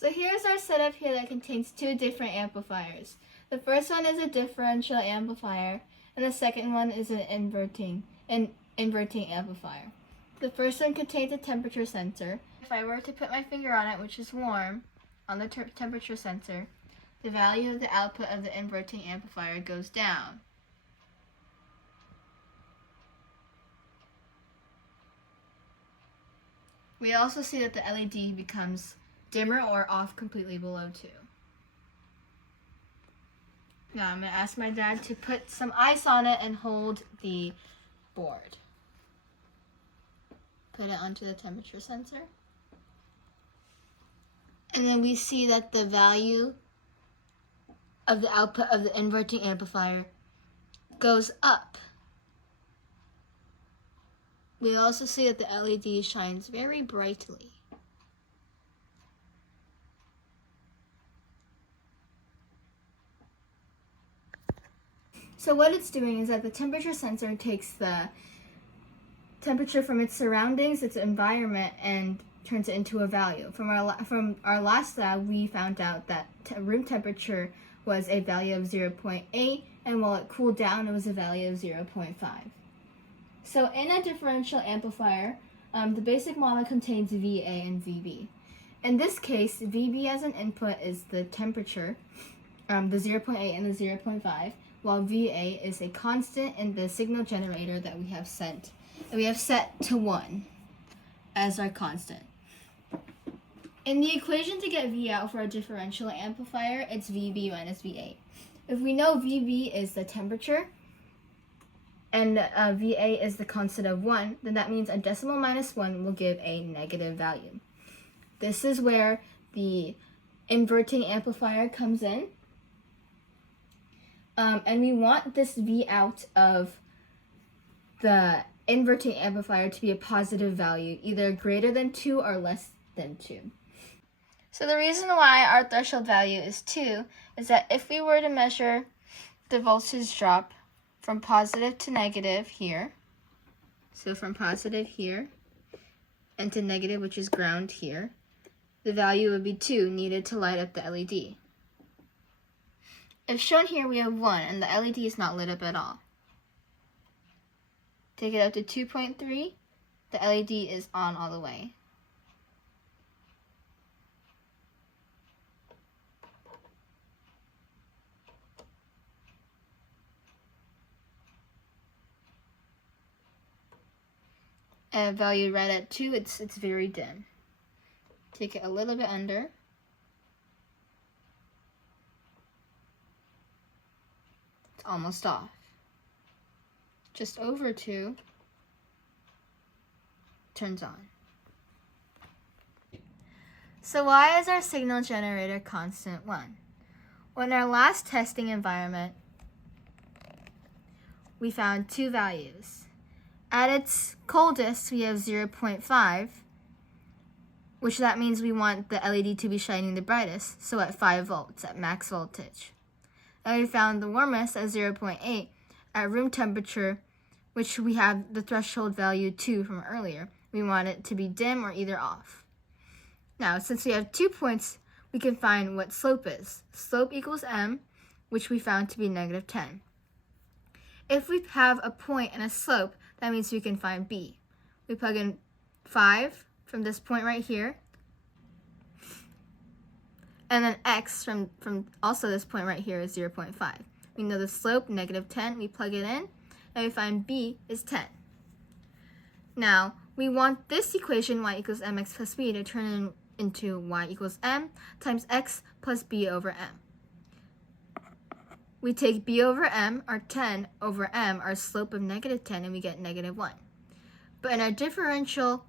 So here's our setup here that contains two different amplifiers. The first one is a differential amplifier, and the second one is an inverting amplifier. The first one contains a temperature sensor. If I were to put my finger on it, which is warm, on the temperature sensor, the value of the output of the inverting amplifier goes down. We also see that the LED becomes dimmer or off completely below 2. Now I'm going to ask my dad to put some ice on it and hold the board. Put it onto the temperature sensor. And then we see that the value of the output of the inverting amplifier goes up. We also see that the LED shines very brightly. So what it's doing is that the temperature sensor takes the temperature from its surroundings, its environment, and turns it into a value. From our last lab, we found out that room temperature was a value of 0.8, and while it cooled down, it was a value of 0.5. So in a differential amplifier, the basic model contains VA and VB. In this case, VB as an input is the temperature, the 0.8 and the 0.5, while VA is a constant in the signal generator that we have set to 1 as our constant. In the equation to get V out for a differential amplifier, it's VB minus VA. If we know VB is the temperature and VA is the constant of 1, then that means a decimal minus 1 will give a negative value. This is where the inverting amplifier comes in. And we want this V out of the inverting amplifier to be a positive value, either greater than 2 or less than 2. So the reason why our threshold value is 2 is that if we were to measure the voltage drop from positive to negative here, so from positive here and to negative, which is ground here, the value would be 2 needed to light up the LED. If shown here, we have 1, and the LED is not lit up at all. Take it up to 2.3, the LED is on all the way. And valued right at 2, it's very dim. Take it a little bit under. It's almost off. Just over 2, turns on. So why is our signal generator constant 1? Well, in our last testing environment, we found 2 values. At its coldest, we have 0.5, which that means we want the LED to be shining the brightest, so at 5 volts, at max voltage. And we found the warmest at 0.8 at room temperature, which we have the threshold value 2 from earlier. We want it to be dim or either off. Now, since we have 2 points, we can find what slope is. Slope equals m, which we found to be negative 10. If we have a point and a slope, that means we can find b. We plug in 5 from this point right here, and then x from also this point right here is 0.5. We know the slope, negative 10, we plug it in, and we find b is 10. Now, we want this equation, y equals mx plus b, to turn into y equals m times x plus b over m. We take b over m, our 10 over m, our slope of negative 10, and we get negative 1. But in our differential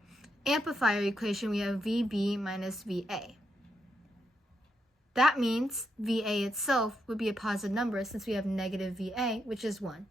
amplifier equation, we have VB minus VA. That means VA itself would be a positive number since we have negative VA, which is 1.